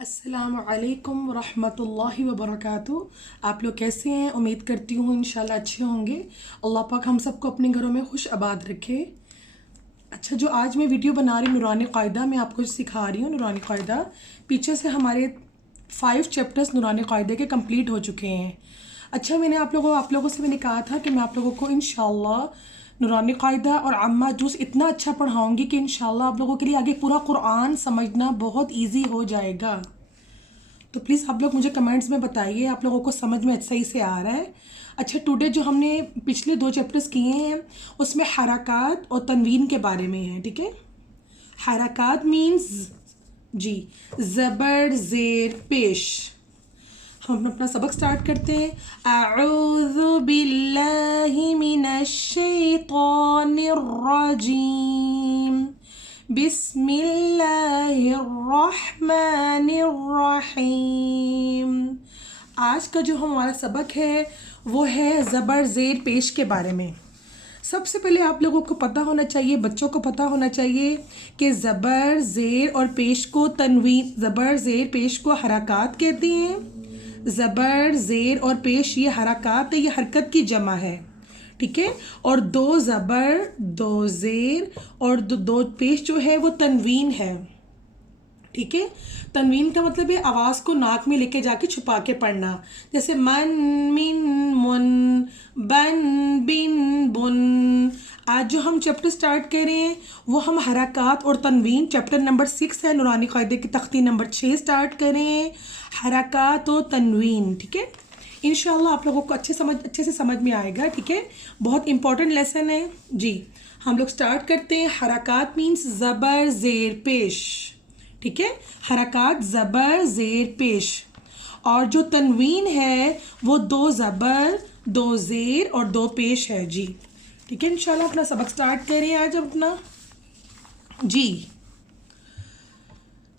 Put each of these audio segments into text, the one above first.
अस्सलामुअलैकुम रहमतुल्लाहि व बरकातुहू। आप लोग कैसे हैं? उम्मीद करती हूँ इंशाल्लाह अच्छे होंगे। अल्लाह पाक हम सबको अपने घरों में खुश आबाद रखे। अच्छा, जो आज मैं वीडियो बना रही हूँ नूरानी क़ायदा, मैं आपको सिखा रही हूँ नूरानी क़ायदा। पीछे से हमारे 5 चैप्टर्स नूरानी क़ायदे के कंप्लीट हो चुके हैं। अच्छा, मैंने आप लोगों से मैंने कहा था कि मैं आप लोगों को इंशाल्लाह नूरानी क़ायदा और अम्मा जूस इतना अच्छा पढ़ाऊँगी कि इंशाल्लाह आप लोगों के लिए आगे पूरा कुरान समझना बहुत ईजी हो जाएगा। तो प्लीज़ आप लोग मुझे कमेंट्स में बताइए आप लोगों को समझ में सही से आ रहा है। अच्छा, टुडे जो हमने पिछले 2 चैप्टर्स किए हैं उसमें हरकात और तनवीन के बारे में है। ठीक है, हरकात मीन्स जी ज़बर ज़ेर पेश। हम अपना सबक स्टार्ट करते हैं। अऊज़ु बिल्लाहि मिनश शैतानिर रजीम, बिस्मिल्लाहिर्रहमानिर्रहीम। आज का जो हमारा सबक है वो है ज़बर ज़ेर पेश के बारे में। सबसे पहले आप लोगों को पता होना चाहिए, बच्चों को पता होना चाहिए कि ज़बर ज़ेर और पेश को तनवीन, ज़बर ज़ेर पेश को हरकात कहते हैं। ज़बर ज़ेर और पेश ये हरकात है, ये हरकत की जमा है। ठीक है, और 2 ज़बर 2 ज़ेर और 2 पेश जो है वो तनवीन है। ठीक है, तनवीन का मतलब है आवाज़ को नाक में लेके जाके छुपा के पढ़ना, जैसे मन मिन मुन, बन बिन बुन। आज जो हम चैप्टर स्टार्ट करें वो हम हरकात और तनवीन, चैप्टर नंबर 6 है नूरानी क़ायदे की तख्ती नंबर 6 स्टार्ट करें, हरकात और तनवीन। ठीक है, इंशाल्लाह आप लोगों को अच्छे से समझ में आएगा। ठीक है, बहुत इंपॉर्टेंट लेसन है जी। हम लोग स्टार्ट करते हैं। हरकात मीन्स ज़बर ज़ेर पेश। ठीक है, हरकात ज़बर ज़ेर पेश। और जो तनवीन है वो 2 ज़बर 2 ज़ेर और 2 पेश है जी। ठीक है, इंशाल्लाह अपना सबक स्टार्ट करें आज अपना जी।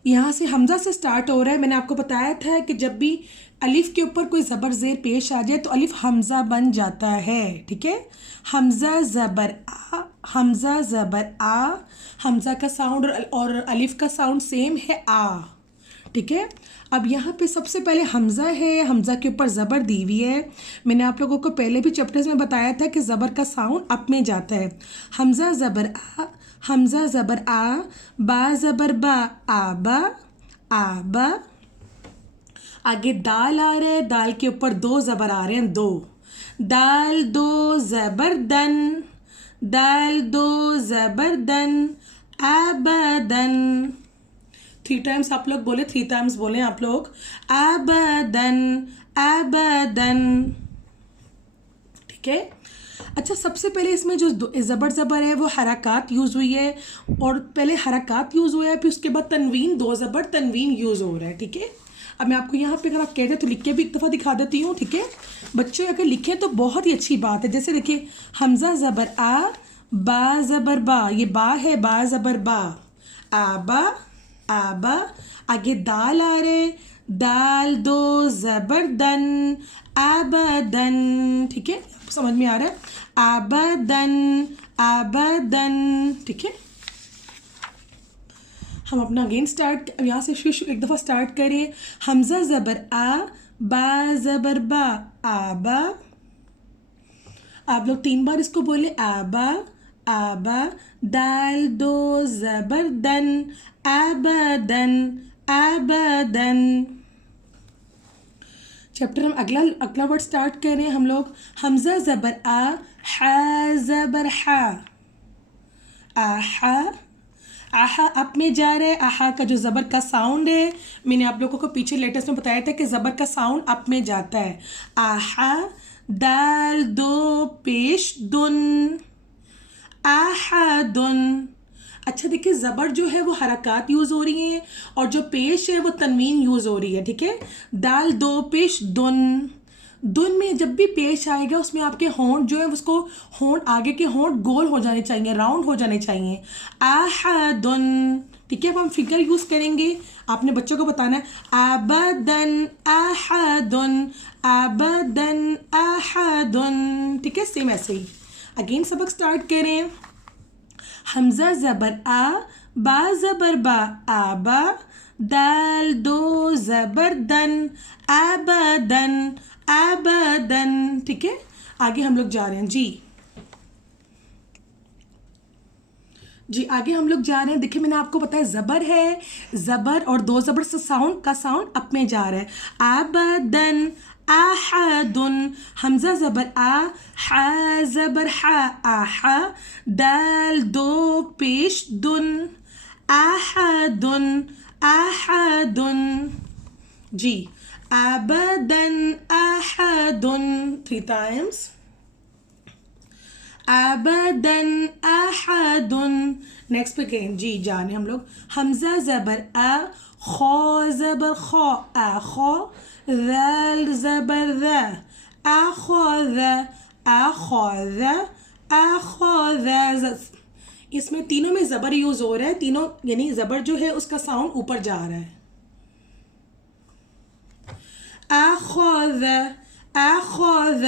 यहाँ से हमज़ा से स्टार्ट हो रहा है। मैंने आपको बताया था कि जब भी अलिफ़ के ऊपर कोई ज़बर ज़ेर पेश आ जाए तो अलिफ़ हमज़ा बन जाता है। ठीक है, हमज़ा ज़बर आ, हमज़ा ज़बर आ, हमज़ा का साउंड और अलिफ़ का साउंड सेम है आ। ठीक है, अब यहाँ पे सबसे पहले हमज़ा है, हमज़ा के ऊपर ज़बर दी हुई है। मैंने आप लोगों को पहले भी चैप्टर्स में बताया था कि ज़बर का साउंड अप में जाता है। हमज़ा ज़बर आ, हमज़ा ज़बर आ, बा ज़बर बा, आबा आबा। आगे दाल आ रहा है, दाल के ऊपर 2 ज़बर आ रहे हैं, 2 दाल 2 ज़बर दन, दाल 2 ज़बर दन, आबदन। 3 टाइम्स आप लोग बोले, 3 टाइम्स बोले आप लोग, आबदन आबदन। ठीक है, अच्छा, सबसे पहले इसमें जो ज़बर है वो हरकात यूज़ हुई है, और पहले हरकात यूज़ हुआ है, फिर उसके बाद तनवीन 2 ज़बर तनवीन यूज़ हो रहा है। ठीक है, अब मैं आपको यहाँ पे अगर आप कहते हैं तो लिख के भी एक दफ़ा दिखा देती हूँ। ठीक है, बच्चों अगर लिखें तो बहुत ही अच्छी बात है। जैसे देखिए, हमज़ा ज़बर आ, बा ज़बर बा, ये बा है, बा ज़बर बा, आबा आबा। आगे दाल आ रहे, दाल 2 ज़बर दन, आबदन। ठीक है, समझ में आ रहा है, आबदन आबदन। ठीक है, हम अपना अगेन स्टार्ट यहाँ से एक दफ़ा स्टार्ट करें। हमज़ा ज़बर आ, बा ज़बर बा, आबा। आप लोग 3 बार इसको बोले, आबा आबा। दाल 2 ज़बर दन, आबदन आबदन। चैप्टर हम अगला वर्ड स्टार्ट करें हम लोग। हमज़ा ज़बर आ, हा ज़बर हा, आहा आहा अप में जा रहा है। आहा का जो ज़बर का साउंड है, मैंने आप लोगों को पीछे लेटेस्ट में बताया था कि ज़बर का साउंड अप में जाता है, आहा। दाल 2 पेश दुन, आहदुन। अच्छा देखिए, ज़बर जो है वो हरकात यूज़ हो रही हैं और जो पेश है वो तनवीन यूज़ हो रही है। ठीक है, दाल 2 पेश दुन। दुन में जब भी पेश आएगा उसमें आपके होंठ जो है उसको होंठ, आगे के होंठ गोल हो जाने चाहिए, राउंड हो जाने चाहिए, आहदुन। ठीक है, अब हम फिगर यूज़ करेंगे, आपने बच्चों को बताना है, आबदन आहदुन, आबदन आहदुन। ठीक है, सेम ऐसे ही अगेन सबक स्टार्ट करें। हमज़ा ज़बर आ, बा ज़बर बा, आबा, दाल दो ज़बर दन, अबदन अबदन। ठीक है, आगे हम लोग जा रहे हैं जी आगे हम लोग जा रहे हैं। देखिए मैंने आपको बताया ज़बर है, ज़बर और दो ज़बर से साउंड अप में जा रहा है। अबदन अहदुन, हमज़ा ज़बर आ, हा ज़बर हा, आहा, दाल दो पेश दुन, अहदुन अहदुन। जी अबदन अहदुन, 3 times। अबदन अहदुन। नेक्स्ट पे गए जी, जाने हम लोग। हमज़ा ज़बर अ, खौ ज़बर खौ, आखौ, ज़ाल ज़बर ज़, आखौज़ आखौज़ आखौज़। इसमें तीनों में ज़बर यूज़ हो रहा है, तीनों यानी ज़बर जो है उसका साउंड ऊपर जा रहा है। आखौज़ आखौज़,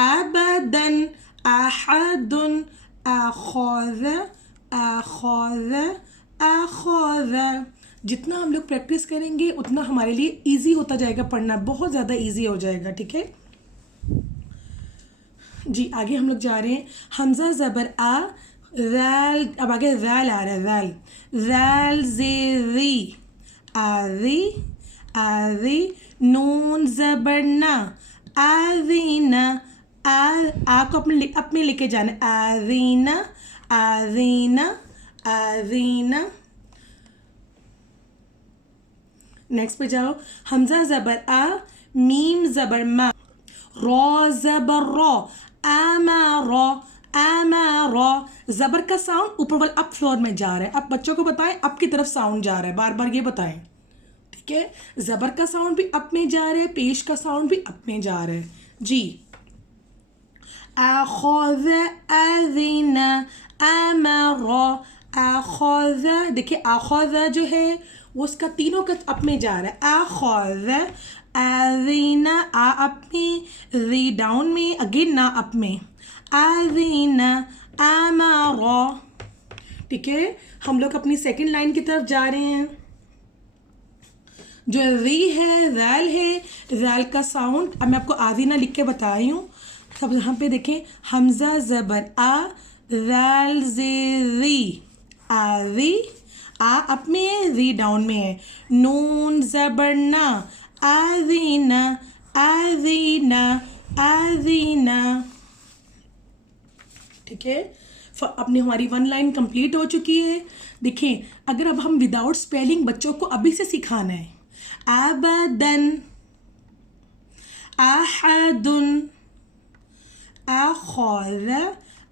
अबदन अहदुन, आखौज़ आखौज़ आखौज़। जितना हम लोग प्रैक्टिस करेंगे उतना हमारे लिए इजी होता जाएगा, पढ़ना बहुत ज़्यादा इजी हो जाएगा। ठीक है जी, आगे हम लोग जा रहे हैं। हमज़ा ज़बर आ, ज़ाल, अब आगे ज़ाल आ रहा है, ज़ाल ज़ाल ज़ी, आज़ी आज़ी, नून ज़बर ना, आज़ीना, आ को अपने लेके जाना, आज़ीना आज़ीना आज़ीना। नेक्स्ट पे जाओ। हमज़ा ज़बर आ, मीम ज़बर मा, रौ ज़बर रौ, आमारा आमारा। ज़बर का साउंड ऊपर वाला अप फ्लोर में जा रहा है। अब बच्चों को बताएं अप की तरफ साउंड जा रहा है, बार बार ये बताएं। ठीक है, ज़बर का साउंड भी अप में जा रहा है, पेश का साउंड भी अप में जा रहा है जी। आखौज़ आज़ीना आमारा, आखौज़। देखिए आखौज़ जो है वो उसका तीनों का अप में जा रहा है। आखौज़ आज़ीना, आ अप में, ज़ी डाउन में, अगेन ना अप में, आज़ीना आमारा। ठीक है, हम लोग अपनी सेकंड लाइन की तरफ जा रहे हैं। जो ज़ी है, ज़ाल है, ज़ाल का साउंड अब मैं आपको आज़ीना लिख के बता रही हूँ। सब यहाँ पे देखें, हमज़ा ज़बर आ, ज़ाल ज़ी, आज़ी, आ अप में है, ज़ी डाउन में है, नून ज़बर ना, आज़ीना आज़ीना आज़ीना। ठीक है, अपनी हमारी 1 लाइन कंप्लीट हो चुकी है। देखिए अगर अब हम विदाउट स्पेलिंग बच्चों को अभी से सिखाना है। अबदन, अहदुन, आखौज़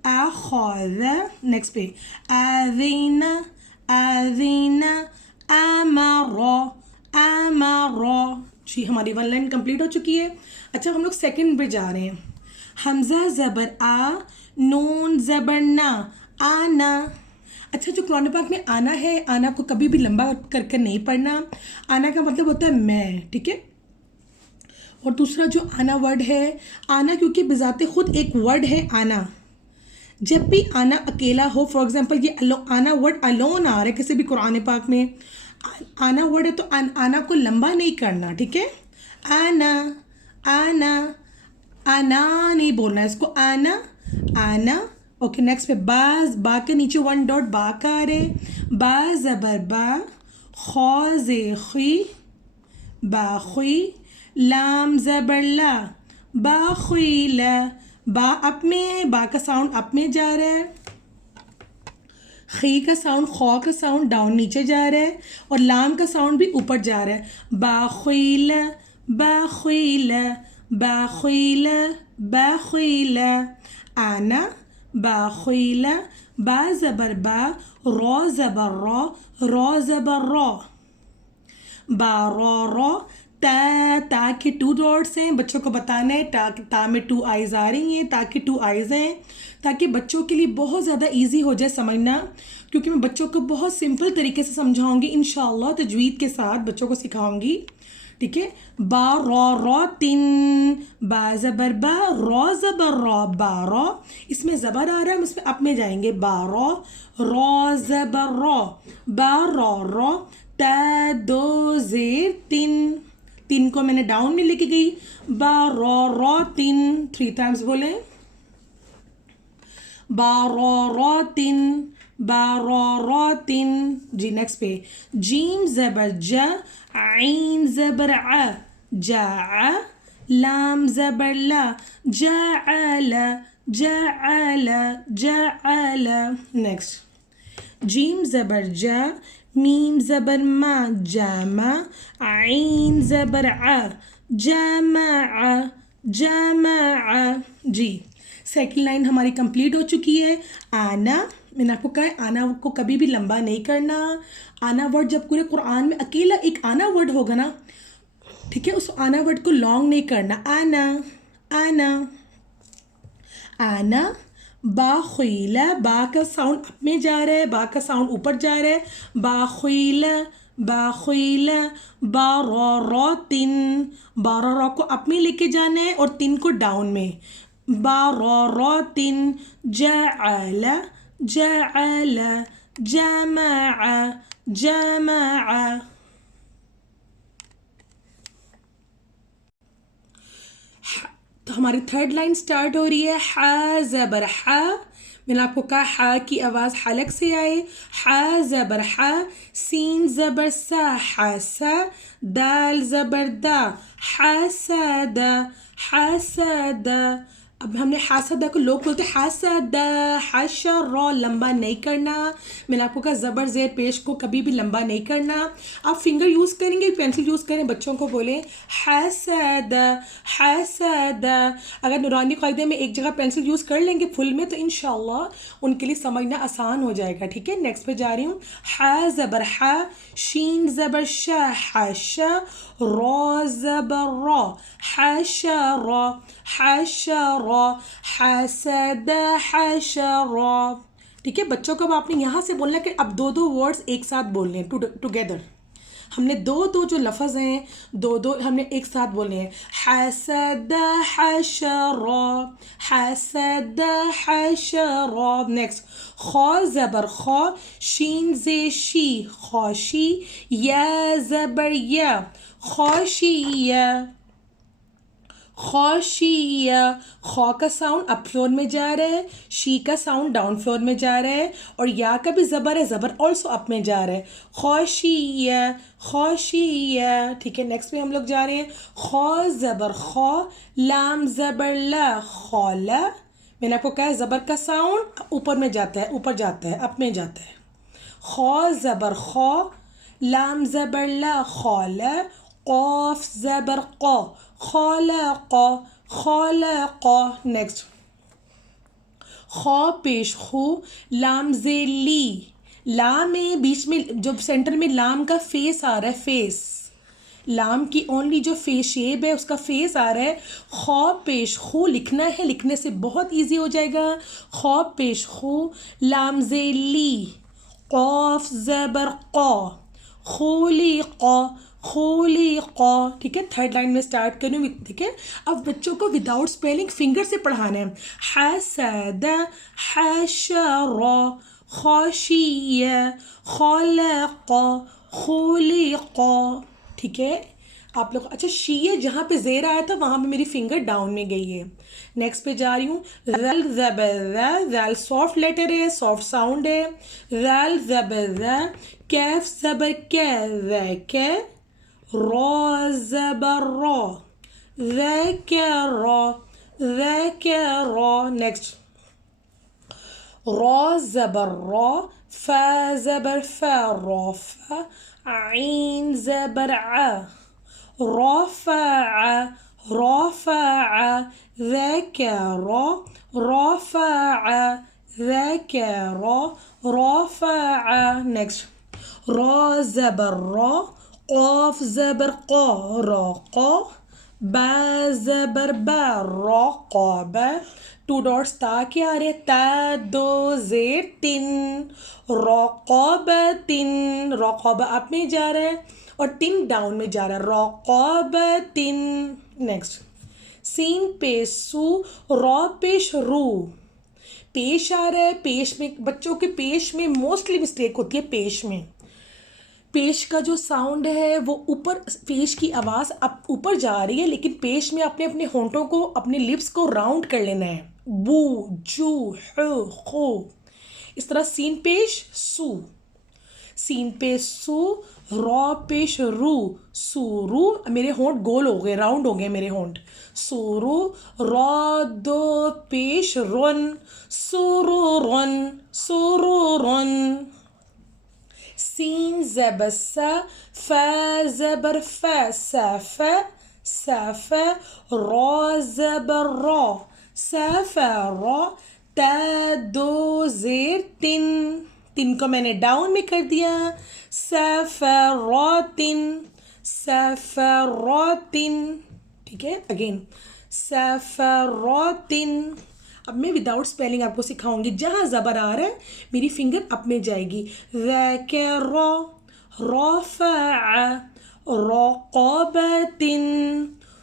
आखौज़। नेक्स्ट पे आज़ीना आज़ीना, आमारा आमारा। जी हमारी 1 लाइन कंप्लीट हो चुकी है। अच्छा हम लोग सेकंड पे जा रहे हैं। हमज़ा ज़बर आ, नून ज़बर ना, आना। अच्छा जो कुरान पाक में आना है, आना को कभी भी लंबा करके नहीं पढ़ना। आना का मतलब होता है मैं। ठीक है, और दूसरा जो आना वर्ड है, आना क्योंकि बिज़ाते खुद एक वर्ड है आना। जब भी आना अकेला हो, फॉर एग्जांपल ये आना वर्ड अलोन आ रहा है किसी भी कुरान पाक में, आना वर्ड है तो आना को लंबा नहीं करना। ठीक है, आना आना आना नहीं बोलना है इसको, आना आना। ओके नेक्स्ट पे बाज, बा के नीचे 1 डॉट बा का आ रहे, बा ज़बर बा, खौ ज़े खी, बाखुई, लाम ज़बर ला, बाखुईला। बा अप में, बा का साउंड अप में जा रहा है, खी का साउंड, खौ का साउंड डाउन नीचे जा रहा है, और लाम का साउंड भी ऊपर जा रहा है। बाखुईला बाखुईला बाखुईला बाखुईला। आना बाखुईला, बा ज़बर बा, रौ ज़बर रौ, रौ ज़बर रौ, बारो रो। ता के 2 डॉट्स हैं, बच्चों को बताना है ता में 2 आइज़ आ रही हैं, ताकि 2 आइज़ हैं, ताकि बच्चों के लिए बहुत ज़्यादा इजी हो जाए समझना, क्योंकि मैं बच्चों को बहुत सिंपल तरीके से समझाऊंगी इंशाअल्लाह, तजवीद के साथ बच्चों को सिखाऊंगी। ठीक है, बा रो तिन, बा ज़बर बा, रौ ज़बर रौ, बारो। इसमें ज़बर आ रहा है, हम इसमें अप में जाएंगे, बारो, रौ ज़बर रौ, बा रो रो, ता दो ज़ेर तिन, तिन को मैंने डाउन में लेके गई, बा रॉ तिन, 3 टाइम्स बोले, बा रॉ तिन, बा रॉ तिन। जी नेक्स्ट पे, जीम ज़बर ज, आइन ज़बर आ, जा, लाम ज़बर ला, जाअल, जाअल, जाअल। नेक्स्ट, जीम ज़बर जा, मीम ज़बर मा, जामा, आइन ज़बर आ, जामा, जामा। जी सेकंड लाइन हमारी कंप्लीट हो चुकी है। आना, मैंने आपको कहा है आना को कभी भी लंबा नहीं करना। आना वर्ड जब पूरे कुरान में अकेला एक आना वर्ड होगा ना, ठीक है, उस आना वर्ड को लॉन्ग नहीं करना। आना, आना, आना। बा खुइला, बा का साउंड अप में जा रहा है, बा का साउंड ऊपर जा रहा है, बा खुइला, बा खुइला। बा रॉ तिन, बा रॉ को अप में लेके जाना है और तिन को डाउन में, बा रॉ तिन। जाअल, जाअल, जामा, जामा। तो हमारी थर्ड लाइन स्टार्ट हो रही है। हा ज़बर हा, मैंने आपको कहा हा की आवाज़ हलक से आए। हा ज़बर हा, सीन ज़बर सा, हासा, दाल ज़बर दा, हासदा, हासदा। अब हमने हासदा को लोग बोलते हासदा, हाशा रॉ लंबा नहीं करना। मैंने आपको कहा ज़बर ज़ेर पेश को कभी भी लंबा नहीं करना। आप फिंगर यूज़ करेंगे, पेंसिल यूज़ करें, बच्चों को बोलें हासदा, हासदा। अगर नुरानी क़ायदे में एक जगह पेंसिल यूज़ कर लेंगे फुल में तो इंशाल्लाह उनके लिए समझना आसान हो जाएगा। ठीक है, नेक्स्ट पे जा रही हूँ। हा ज़बर हा, शीन ज़बर शा, हाशा, रॉ ज़बर रॉ, हाशा रॉ, हाशा रॉ, हासदा, हाशा रॉ। ठीक है बच्चों को अब आपने यहाँ से बोलना कि अब दो दो वर्ड्स एक साथ बोलने हैं टुगेदर। हमने दो दो जो लफ्ज़ हैं दो दो हमने एक साथ बोलने हैं। हसदा हशरा, हसदा हशरा। नेक्स्ट, खौ ज़बर खौ, शीन जे शी, खौशी, या ज़बर या, खौशिया, खौशिया। खौ का साउंड अप फ्लोर में जा रहा है, शी का साउंड डाउन फ्लोर में जा रहा है, और या का भी ज़बर है, ज़बर ऑल्सो अप में जा रहा है। खौशिया, खौशिया। ठीक है, नेक्स्ट में हम लोग जा रहे हैं। खौ ज़बर खौ, लाम ज़बर ला, खौला। मैंने आपको कहा है ज़बर का साउंड ऊपर में जाता है, ऊपर जाता है, अप में जाता है। खौ ज़बर खौ, लाम ज़बर ला, खौला। क़ाफ ज़बर क़ा, ख़लक़, ख़लक़। नेक्स्ट, खौ पेश खू, लाम जे ली, लाम में बीच में जो सेंटर में लाम का फेस आ रहा है, फेस, लाम की ओनली जो फेस शेप है उसका फेस आ रहा है। खौ पेश खू लिखना है, लिखने से बहुत इजी हो जाएगा। खौ पेश खू, लाम जे ली, क़ाफ ज़बर क़ा, खुलिक़, खुलिक़। ठीक है, थर्ड लाइन में स्टार्ट करूँ। ठीक है, अब बच्चों को विदाउट स्पेलिंग फिंगर से पढ़ाना है। हसदा, हशरा, खौशिया, खलक़, खुलिक़। ठीक है, आप लोग अच्छा शीए जहाँ पे ज़ेर आया था वहाँ पे मेरी फिंगर डाउन में गई है। नेक्स्ट पे जा रही हूँ। रल ज़बर रल सॉफ्ट लेटर है, सॉफ्ट साउंड है। रल ज़बर, कैफ ज़बर कै, रॉ ज़बर रॉ, ज़करा, ज़करा। नेक्स्ट, रॉ ज़बर रॉ, फा ज़बर फा, रॉफ़ा, आइन ज़बर आ, रफ़अ, रफ़अ, ज़करा, रफ़अ, ज़करा, रफ़अ। नेक्स्ट, रॉ ज़बर रॉ, क़ाफ ज़बर क़ा, रक़ा, बा ज़बर बा, रक़बा। 2 डॉट्स ता के आ रहे, ता दो ज़ेर तिन, रक़बतिन, रक़बा अप में जा रहा है और तिन डाउन में जा रहा है, रक़बतिन। नेक्स्ट, सीन पेश सू, रॉ पेश रू, पेश आ रहा है, पेश में बच्चों के पेश में मोस्टली मिस्टेक होती है, पेश में पेश का जो साउंड है वो ऊपर, पेश की आवाज़ अब ऊपर जा रही है, लेकिन पेश में अपने अपने होंठों को, अपने लिप्स को राउंड कर लेना है। बू, जू, खो, इस तरह सीन पेश सू, सीन पेश सू, रॉ पेश रू, सूरू, मेरे होंठ गोल हो गए, राउंड हो गए मेरे होंठ, सूरू, रॉ दो पेश रन, सुरुरन, सुरुरन, सीन ज़बर सा, फा ज़बर फा, साफा, साफा, रॉ ज़बर रॉ, साफा रॉ, ता दो ज़ेर तिन, तिन को मैंने डाउन में कर दिया, सफरतिन, सफरतिन, ठीक है। अगेन सफरतिन। अब मैं विदाउट स्पेलिंग आपको सिखाऊंगी, जहाँ ज़बर आ रहा है मेरी फिंगर अप में जाएगी। ज़करा, रफ़अ, रक़बतिन,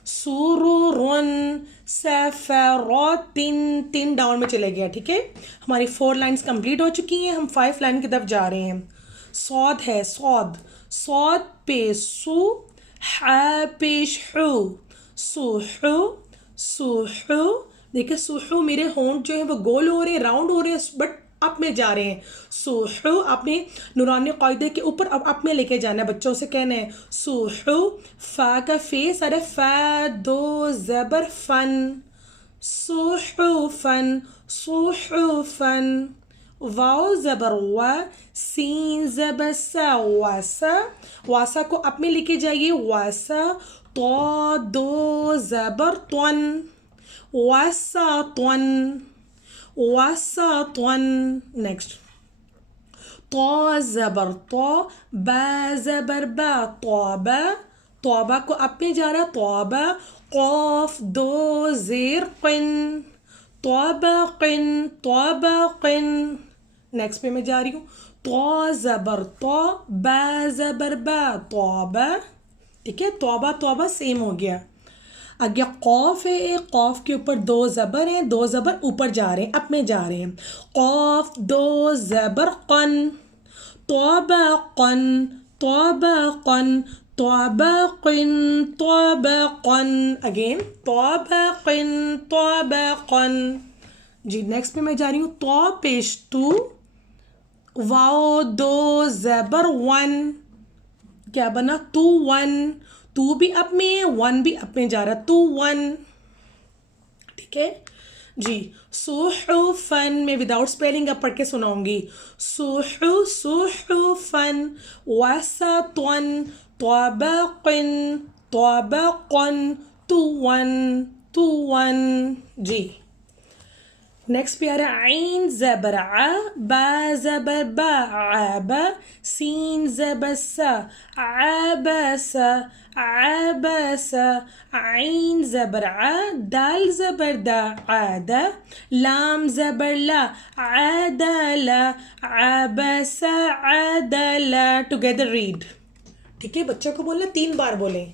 सुरुरन, सफरतिन, तिन डाउन में चले गया, ठीक है। हमारी 4 लाइन्स कंप्लीट हो चुकी हैं, हम 5 लाइन की तरफ जा रहे हैं। सौद है, सौद, सौद पे सू, हा पेश हू, सुहू, सुहू। देखिए सुहू, मेरे होंठ जो है वो गोल हो रहे हैं, राउंड हो रहे हैं, बट अप में जा रहे हैं। सुहू आपने नूरानी क़ाइदे के ऊपर अब अप में लेके जाना है, बच्चों से कहना है सुहू। फा का फेस, अरे फा दो ज़बर फन, सुहूफन, सुहूफन। वाओ ज़बर वा, सीन ज़बर सा, वासा, वासा को अप में लेके जाइए, वासा। तो दो ज़बर त्वन, वसतन, वसतन। नेक्स्ट, तो ज़बर तो, बा ज़बर बा, तौबा, तौबा को अप में जा रहा, तौबा। क़ाफ दो ज़ेर क़िन, तौबक़िन, तौबक़िन। नेक्स्ट पे मैं जा रही हूँ, तो ज़बर तो, बा ज़बर बा, तौबा, ठीक है। तौबा तौबा सेम हो गया। आगे क़ाफ है, क़ाफ के ऊपर 2 ज़बर हैं, 2 ज़बर ऊपर जा रहे हैं, अप में जा रहे हैं। क़ाफ दो ज़बर क़न, तौबक़न, तौबक़न, तौबक़िन, तौबक़न। अगेन तौबक़िन, तौबक़न। जी नेक्स्ट पे मैं जा रही हूँ, तो पेश टू, वाओ दो ज़बर वन, क्या बना, टू वन। टू भी अप में है, वन भी अप में जा रहा, टू वन, ठीक है जी। सुहूफन, मैं विदाउट स्पेलिंग अब पढ़ के सुनाऊंगी। सुहू, सुहूफन, वसतन, तौबक़िन, तौबक़न, टूवन, टूवन। जी नेक्स्ट पे आ रहा है, आइन ज़बर आ, बा ज़बर बा, आबा, सीन ज़बर सा, आबसा, आबसा। आइन ज़बर आ, दाल ज़बर दा, आदा, लाम ज़बर ला, आदला, आबसा, आदला। टुगेदर रीड, ठीक है। बच्चों को बोलना 3 बार बोलें।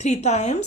3 times.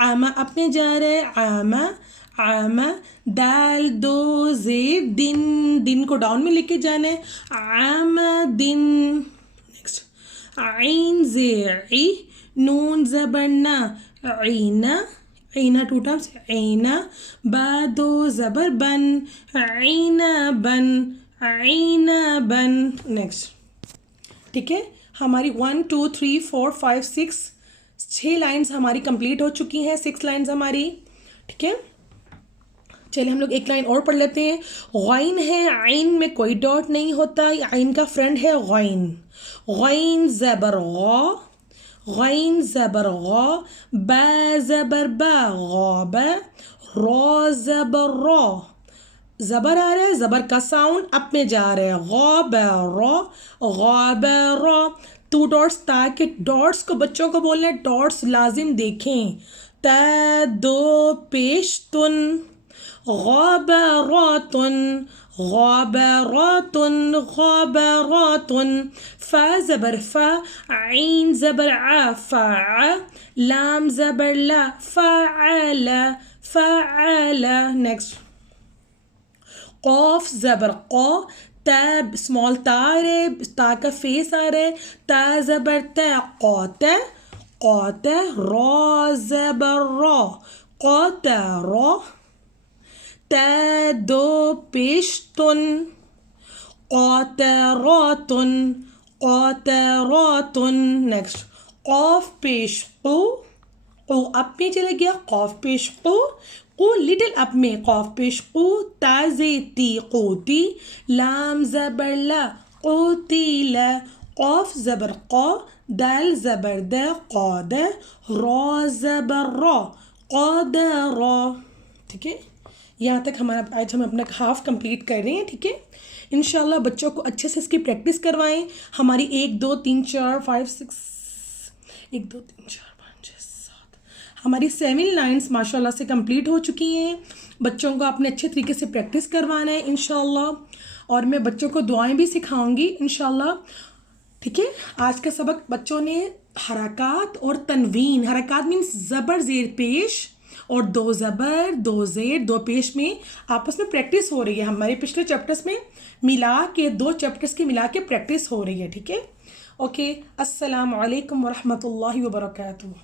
आमा अपने जा रहे, आमा, आमा। दाल दो ज़ेर दिन, दिन को डाउन में लेके जाना है, आमा दिन। नेक्स्ट, आइन ज़ेर ई, नून ज़बर ना, ईना, ईना 2 times, ईना। बा दो ज़बर बन, ईना बन, ईना बन। नेक्स्ट, ठीक है। हमारी 1 2 3 4 5 6 लाइन्स हमारी कंप्लीट हो चुकी हैं, 6 लाइन्स हमारी, ठीक है। चलिए हम लोग एक लाइन और पढ़ लेते हैं। गैन है, आइन में कोई डॉट नहीं होता, आइन का फ्रेंड है गैन। गैन ज़बर गौ, गैन ज़बर गौ, बा ज़बर बा, गौबा, रॉ ज़बर रॉ। ज़बर आ रहा है, ज़बर का साउंड अप में जा रहा है, Gauba raw, Gauba raw. 2 dots, ताकि डॉट्स को बच्चों को बोलना है डॉट्स लाजिम देखें। ता 2 पेश तुन, ग़ाबरातुन, ग़ाबरातुन, ग़ाबरातुन, फ़ा ज़बर फ़ा, ऐन ज़बर आ, फ़ा, लाम ज़बर ला, फ़अला, फ़अला। नेक्स्ट क़ाफ ज़बर क़ा, ता स्मॉल ता आ रहा है, ता का फेस आ रहा है, ता ज़बर ता, क़ाता, क़ाता, रा ज़बर रा, क़ातरा, ता 2 पेश तुन, क़ातरातुन, क़ातरातुन। नेक्स्ट क़ाफ पेश क़ु, क़ु अप में चला गया, क़ाफ पेश क़ु, क़ु लिटिल अप में, क़ाफ पेश क़ु, ता ज़ेती क़ूती, लाम ज़बर ला, क़ूतीला, क़ाफ ज़बर क़ा, दाल ज़बर दा, क़ादा, रा ज़बर रा, क़ादरा। ठीक है, यहाँ तक हमारा आज हम अपना हाफ कंप्लीट कर रहे हैं। ठीक है, इंशाल्लाह बच्चों को अच्छे से इसकी प्रैक्टिस करवाएं। हमारी 1 2 3 4 5 6 1 2 3 4 5 6 7 हमारी 7 लाइन्स माशाल्लाह से कंप्लीट हो चुकी हैं। बच्चों को आपने अच्छे तरीके से प्रैक्टिस करवाना है इंशाल्लाह, और मैं बच्चों को दुआएं भी सिखाऊंगी इंशाल्लाह। ठीक है, आज का सबक बच्चों ने हरकात और तनवीन, हरकात मीन्स ज़बर ज़ेर पेश और 2 ज़बर 2 ज़ेर 2 पेश में आपस में प्रैक्टिस हो रही है। हमारे पिछले चैप्टर्स में मिला के 2 चैप्टर्स के मिला के प्रैक्टिस हो रही है। ठीक है, ओके, अस्सलाम वालेकुम व रहमतुल्लाहि व बरकातुहू।